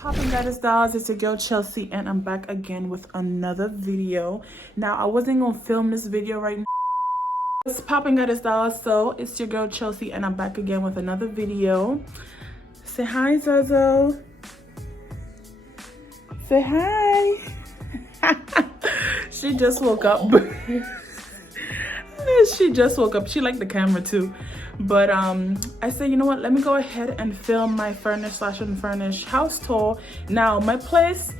Poppin' Goddess Dolls, it's your girl Chelsea, and I'm back again with another video. Now, I wasn't gonna film this video right now. It's Poppin' Goddess Dolls, so it's your girl Chelsea, and I'm back again with another video. Say hi, Zozo. Say hi. She just woke up. She just woke up. She liked the camera too. But I said, you know what, let me go ahead and film my furnished/unfurnished house tour. Now, my place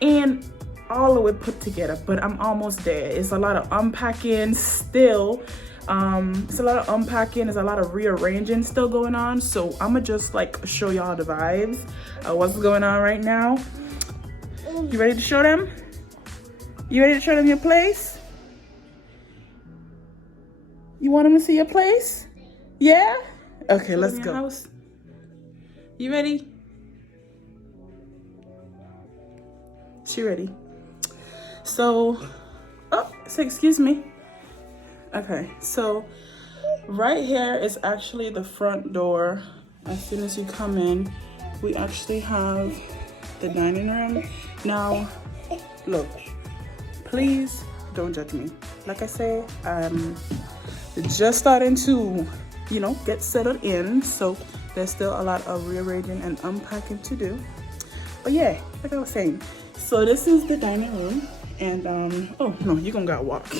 ain't all the way put together, but I'm almost there. It's a lot of unpacking still. It's a lot of unpacking. There's a lot of rearranging still going on. So I'ma just like show y'all the vibes of what's going on right now. You ready to show them? You ready to show them your place? You want them to see your place? Yeah? Okay, let's go. House. You ready? She ready. So, excuse me. Okay, so right here is actually the front door. As soon as you come in, we actually have the dining room. Now, look, please don't judge me. Like I say, just starting to, you know, get settled in, so there's still a lot of rearranging and unpacking to do. But yeah, like I was saying, so this is the dining room, and oh no, you're gonna gotta walk.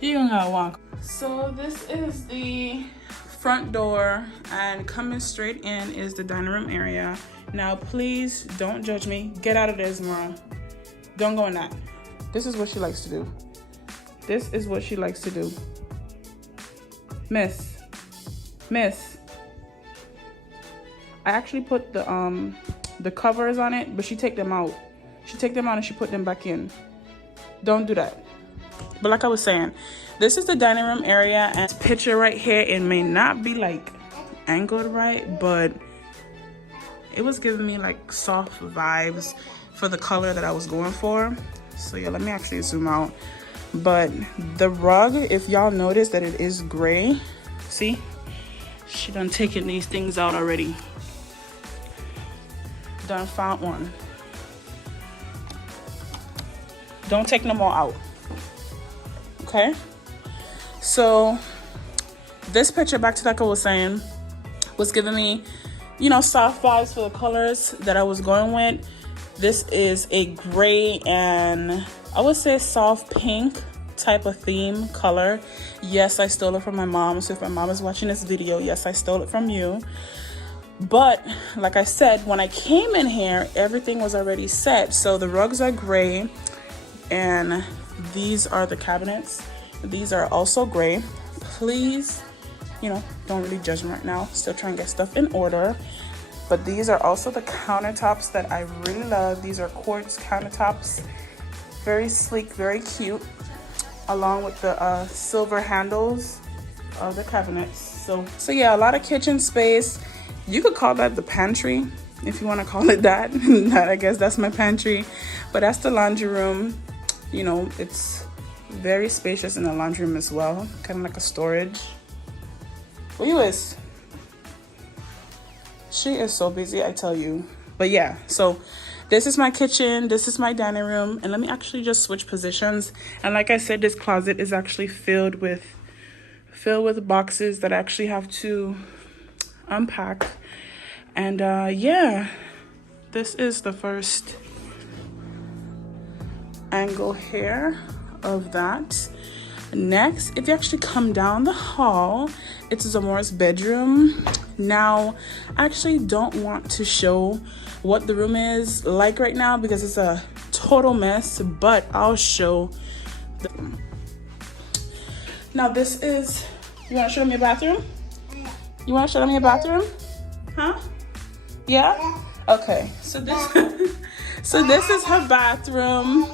You're gonna gotta walk. So this is the front door, and coming straight in is the dining room area. Now please don't judge me. Get out of there, Zamora. Don't go in that. This is what she likes to do. This is what she likes to do. Miss, I actually put the covers on it, but she take them out. She take them out and she put them back in. Don't do that. But like I was saying, this is the dining room area, and this picture right here, it may not be like angled right, but it was giving me like soft vibes for the color that I was going for. So yeah, let me actually zoom out. But the rug, if y'all notice that it is gray, see, she done taken these things out already. Done found one. Don't take no more out. Okay, so this picture, back to like I was saying, was giving me, you know, soft vibes for the colors that I was going with. This is a gray and I would say soft pink type of theme color. Yes, I stole it from my mom. So if my mom is watching this video, yes, I stole it from you. But like I said, when I came in here, everything was already set. So the rugs are gray, and these are the cabinets. These are also gray. Please, you know, don't really judge me right now. Still trying to get stuff in order. But these are also the countertops that I really love. These are quartz countertops. Very sleek, very cute, along with the silver handles of the cabinets. So yeah, a lot of kitchen space. You could call that the pantry if you want to call it that. I guess that's my pantry. But that's the laundry room. You know, it's very spacious in the laundry room as well. Kind of like a storage. Where you is? She is so busy, I tell you. But yeah, so this is my kitchen, this is my dining room, and let me actually just switch positions. And like I said, this closet is actually filled with boxes that I actually have to unpack. And yeah, this is the first angle here of that. Next, if you actually come down the hall, it's Zamora's bedroom. Now, I actually don't want to show what the room is like right now because it's a total mess, but I'll show the room. Now this is, you want to show them your bathroom? You want to show them your bathroom? Huh? Yeah? Okay, so this so this is her bathroom.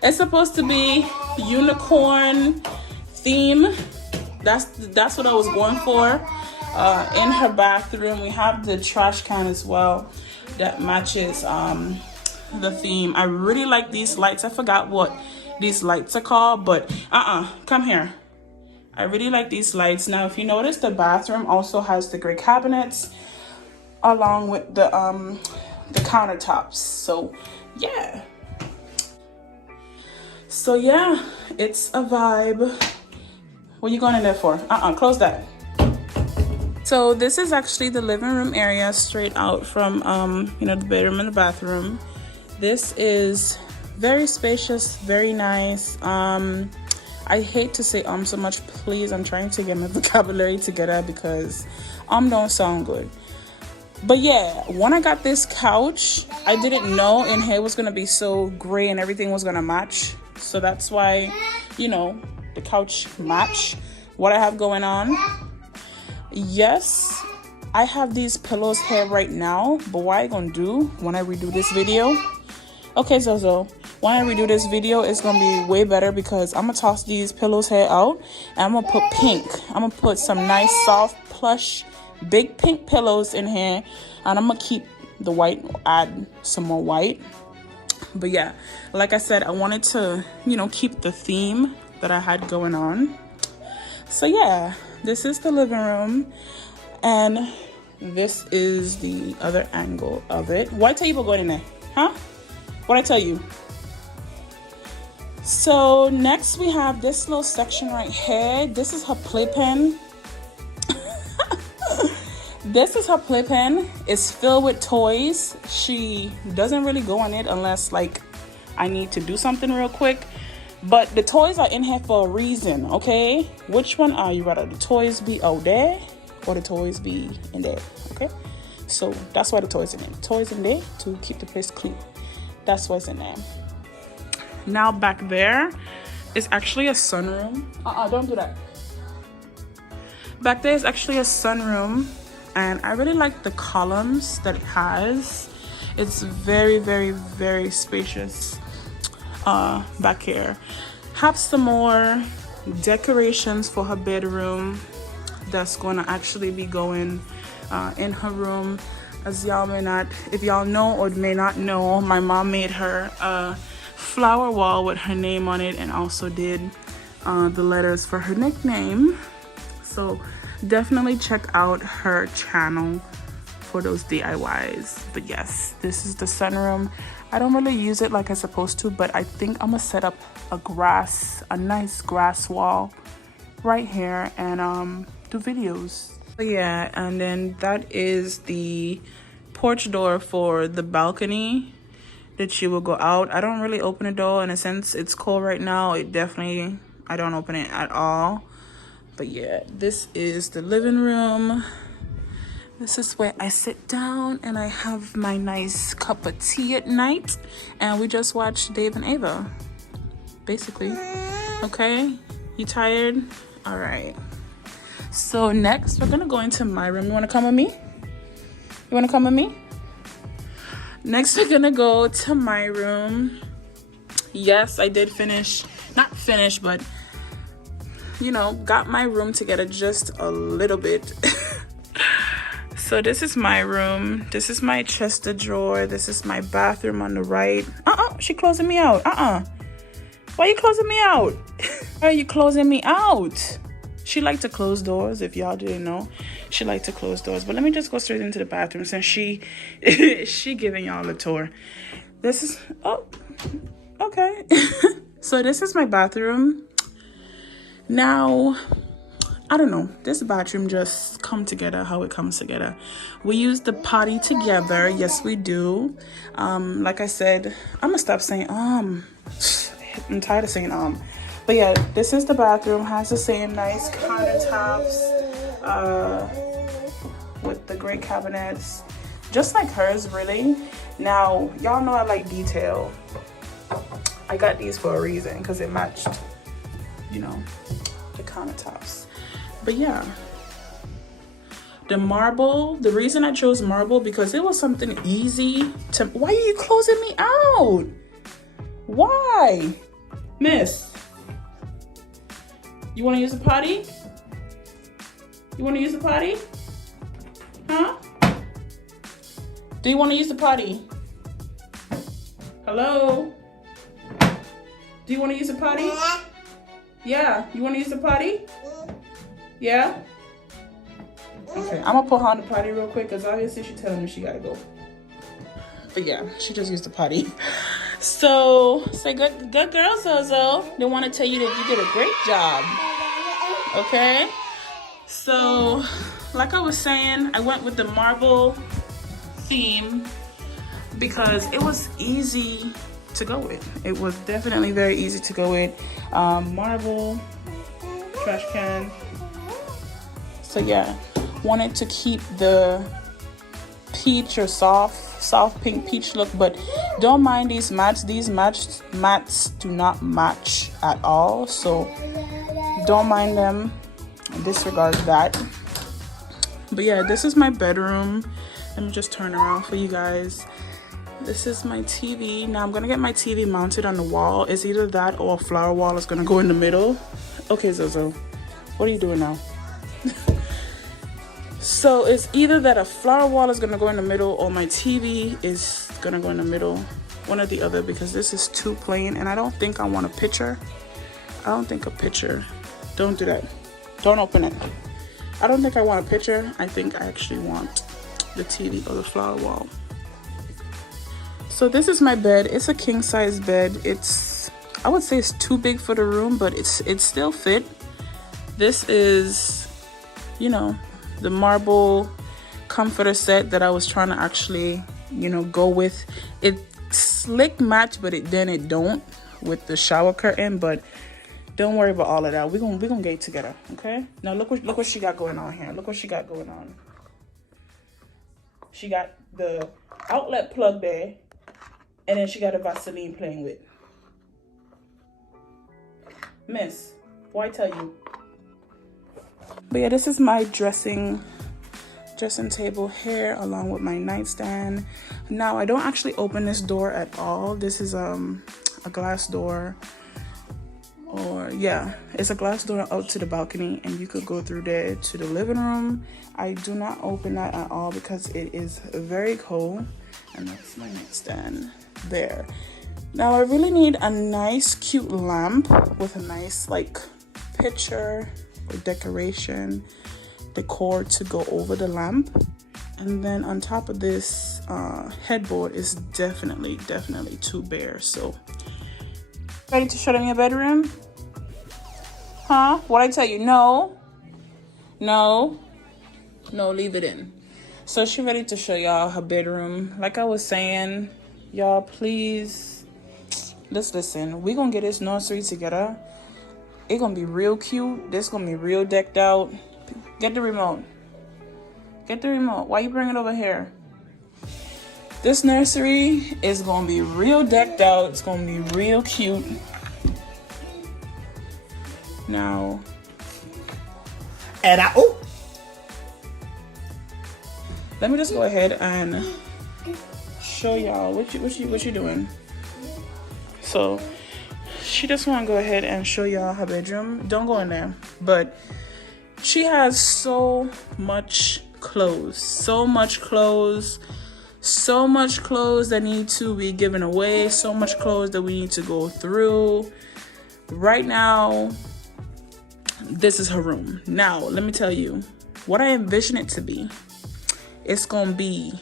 It's supposed to be unicorn theme. That's what I was going for. In her bathroom, we have the trash can as well that matches the theme. I really like these lights. I forgot what these lights are called, but come here. I really like these lights. Now, if you notice, the bathroom also has the gray cabinets along with the the countertops. So yeah. So yeah, it's a vibe. What are you going in there for? Close that. So this is actually the living room area, straight out from you know, the bedroom and the bathroom. This is very spacious, very nice. I hate to say so much, please. I'm trying to get my vocabulary together because don't sound good. But yeah, when I got this couch, I didn't know in here was gonna be so gray and everything was gonna match. So that's why, you know, the couch match what I have going on. Yes, I have these pillows here right now, but what I gonna do when I redo this video? Okay, so when I redo this video, it's gonna be way better because I'm gonna toss these pillows here out and I'm gonna put pink. I'm gonna put some nice, soft, plush, big pink pillows in here, and I'm gonna keep the white, add some more white. But yeah, like I said, I wanted to, you know, keep the theme that I had going on. So yeah, this is the living room, and this is the other angle of it. What table going in there? Huh? What I tell you? So next we have this little section right here. This is her playpen. This is her playpen. It's filled with toys. She doesn't really go on it unless like I need to do something real quick. But the toys are in here for a reason, okay? Which one are you rather the toys be out there or the toys be in there, okay? So that's why the toys in there. Toys in there to keep the place clean. That's what's in there. Now back there is actually a sunroom. Don't do that. Back there is actually a sunroom, and I really like the columns that it has. It's very, very, very spacious back here. Have some more decorations for her bedroom that's going to actually be going in her room. As y'all may not, if y'all know or may not know, my mom made her a flower wall with her name on it and also did the letters for her nickname. So definitely check out her channel for those DIYs. But yes, this is the sunroom. I don't really use it like I'm supposed to, but I think I'm gonna set up a nice grass wall right here and do videos. So yeah, and then that is the porch door for the balcony that she will go out. I don't really open the door, in a sense it's cold right now. I don't open it at all. But yeah, this is the living room. This is where I sit down and I have my nice cup of tea at night, and we just watch Dave and Ava, basically. Okay, you tired? All right. So next we're gonna go into my room. You wanna come with me? You wanna come with me? Next we're gonna go to my room. Yes, I did not finish, but you know, got my room together just a little bit. So this is my room. This is my chest of drawer. This is my bathroom on the right. She closing me out. Why are you closing me out? Why are you closing me out? She liked to close doors, if y'all didn't know. She liked to close doors. But let me just go straight into the bathroom since she giving y'all a tour. This is, okay. So this is my bathroom. Now, I don't know, this bathroom just come together how it comes together. We use the potty together. Yes, we do. Like I said, I'm gonna stop saying I'm tired of saying but yeah, this is the bathroom. Has the same nice countertops with the great cabinets, just like hers, really. Now y'all know I like detail. I got these for a reason because it matched, you know, the countertops. But yeah, the marble, the reason I chose marble because it was something easy to. Why are you closing me out? Why, miss? You want to use the potty? You want to use the potty? Huh? Do you want to use the potty? Hello? Do you want to use the potty? Yeah, you want to use the potty? Yeah? Okay, I'm gonna put her on the potty real quick because obviously she's telling me she gotta go. But yeah, she just used the potty. So say good girl, Zozo. They want to tell you that you did a great job. Okay. So like I was saying, I went with the marble theme because it was easy to go with. It was definitely very easy to go with. Marble, trash can. So yeah, wanted to keep the peach or soft pink peach look, but don't mind these mats. These mats do not match at all, so don't mind them. Disregard that. But yeah, this is my bedroom. Let me just turn around for you guys. This is my TV. Now I'm gonna get my TV mounted on the wall. It's either that or a flower wall is gonna go in the middle. Okay, Zozo, what are you doing now? So it's either that a flower wall is gonna go in the middle or my TV is gonna go in the middle. One or the other, because this is too plain and I don't think I want a picture. I don't think a picture. Don't do that. Don't open it. I don't think I want a picture. I think I actually want the TV or the flower wall. So this is my bed. It's a king size bed. I would say it's too big for the room, but it's still fit. This is, you know, the marble comforter set that I was trying to actually, you know, go with. It's slick match, but it don't with the shower curtain. But don't worry about all of that. We're gonna get it together, okay? Now look what she got going on here. Look what she got going on. She got the outlet plug there, and then she got a Vaseline playing with. Miss, why tell you? But yeah, this is my dressing table here along with my nightstand. Now I don't actually open this door at all. This is a glass door, or yeah, it's a glass door out to the balcony, and you could go through there to the living room. I do not open that at all because it is very cold. And that's my nightstand there. Now I really need a nice cute lamp with a nice like picture or decoration decor to go over the lamp. And then on top of this, headboard is definitely too bare. So ready to show them your bedroom? Huh? What'd I tell you? No, leave it in. So she ready to show y'all her bedroom. Like I was saying, y'all, please, let's listen. We gonna get this nursery together. It gonna be real cute. This gonna be real decked out. Get the remote. Get the remote. Why you bring it over here? This nursery is gonna be real decked out. It's gonna be real cute. Now, and let me just go ahead and show y'all what you doing. So she just want to go ahead and show y'all her bedroom. Don't go in there, but she has so much clothes that need to be given away, so much clothes that we need to go through. Right now, this is her room. Now, let me tell you what I envision it to be. It's gonna be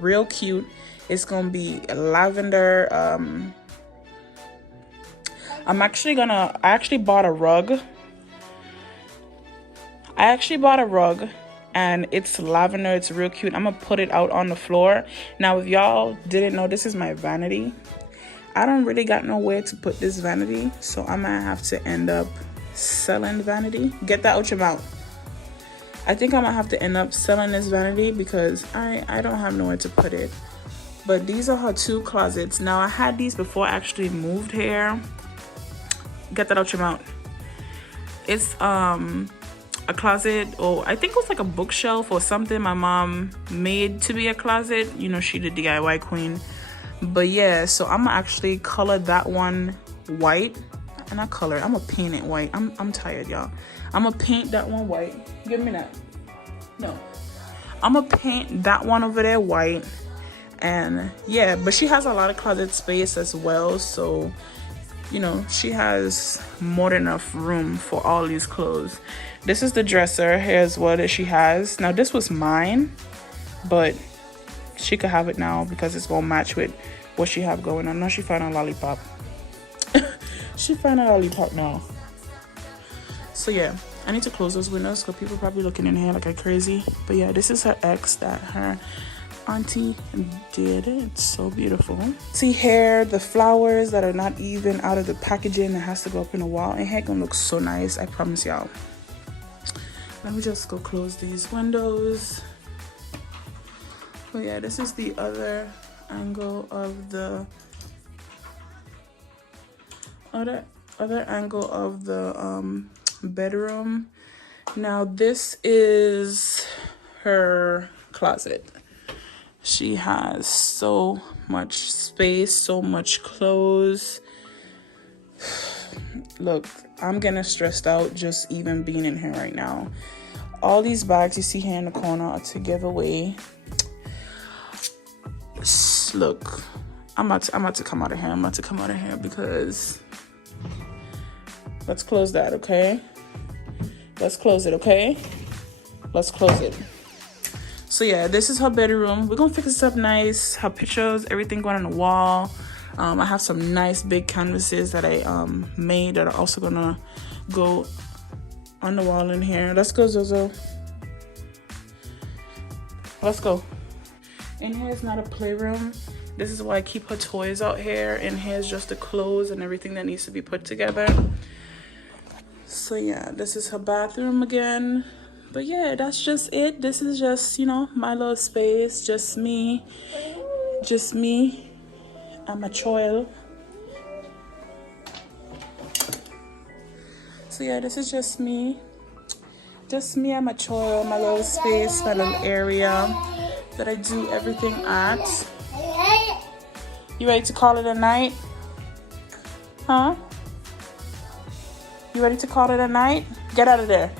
real cute. It's gonna be lavender. I actually bought a rug. And it's lavender. It's real cute. I'm gonna put it out on the floor. Now, if y'all didn't know, this is my vanity. I don't really got nowhere to put this vanity, so I'm gonna have to end up selling vanity. Get that out your mouth. I think I'm gonna have to end up selling this vanity because I don't have nowhere to put it. But these are her two closets. Now, I had these before I actually moved here. Get that out your mouth. It's a closet, or I think it was like a bookshelf or something my mom made to be a closet. You know, she the DIY queen. But yeah, so I'm gonna actually color that one white. And I color it. I'm gonna paint it white. I'm tired, y'all. I'm gonna paint that one white. Give me that. No. I'm gonna paint that one over there white. And yeah, but she has a lot of closet space as well, so you know, she has more than enough room for all these clothes. This is the dresser here as well that she has. Now, this was mine, but she could have it now because it's gonna match with what she have going on. Now she found a lollipop. She found a lollipop now. So yeah, I need to close those windows because people are probably looking in here like I'm crazy. But yeah, this is her ex that her auntie did. It's so beautiful. See here, the flowers that are not even out of the packaging, it has to go up in the wall, and here gonna look so nice, I promise y'all. Let me just go close these windows. Oh yeah, this is the other angle of the other angle of the bedroom. Now this is her closet. She has so much space, so much clothes. Look, I'm getting stressed out just even being in here right now. All these bags you see here in the corner are to give away. Look, I'm about to come out of here. I'm about to come out of here because let's close that, okay? Let's close it, okay? Let's close it. So yeah, this is her bedroom. We're gonna fix this up nice. Her pictures, everything going on the wall. I have some nice big canvases that I made that are also gonna go on the wall in here. Let's go, Zozo. Let's go. In here is not a playroom. This is why I keep her toys out here. In here is just the clothes and everything that needs to be put together. So yeah, this is her bathroom again. But yeah, that's just it. This is just, you know, my little space. Just me. Just me. I'm a child. So yeah, this is just me. Just me, I'm a child. My little space, my little area that I do everything at. You ready to call it a night? Huh? You ready to call it a night? Get out of there.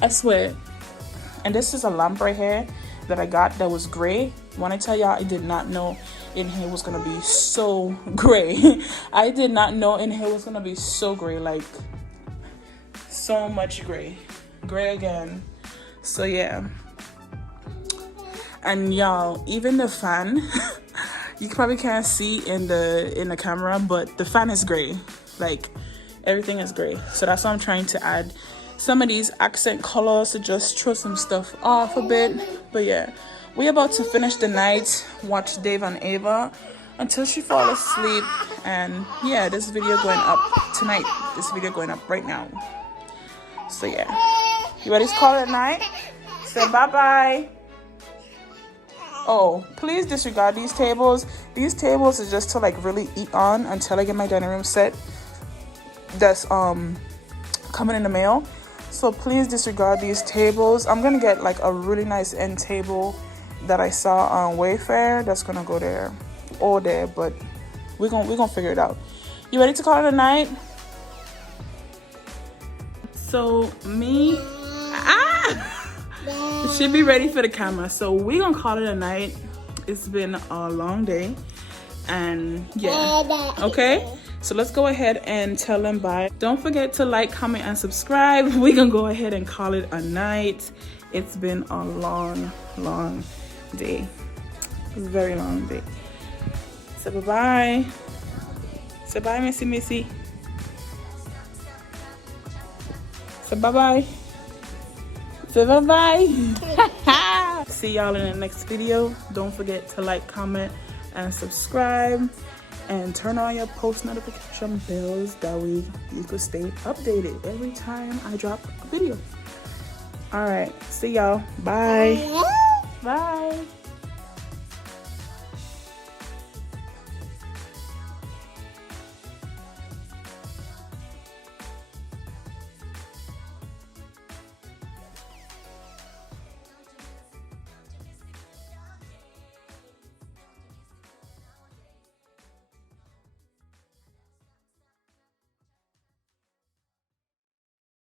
I swear. And this is a lamp right here that I got that was gray. When I tell y'all, I did not know in here was gonna be so gray. I did not know in here was gonna be so gray, like so much gray. Gray again. So yeah. And y'all, even the fan, you probably can't see in the camera, but the fan is gray. Like everything is gray. So that's why I'm trying to add some of these accent colors to just throw some stuff off a bit. But yeah, we're about to finish the night, watch Dave and Ava until she falls asleep. And yeah, this video going up tonight. This video going up right now. So yeah, you ready to call it a night? Say bye-bye. Oh, please disregard these tables. These tables is just to like really eat on until I get my dining room set that's coming in the mail. So please disregard these tables. I'm gonna get like a really nice end table that I saw on Wayfair that's gonna go there or there, but we're gonna figure it out. You ready to call it a night? So me, should be ready for the camera. So we're gonna call it a night. It's been a long day, and yeah, okay. So let's go ahead and tell them bye. Don't forget to like, comment, and subscribe. We're gonna go ahead and call it a night. It's been a long day. A very long day. So bye-bye. Say bye, Missy. Say bye-bye. Say bye-bye. See y'all in the next video. Don't forget to like, comment, and subscribe. And turn on your post notification bells. That way you can stay updated every time I drop a video. All right. See y'all. Bye. Bye.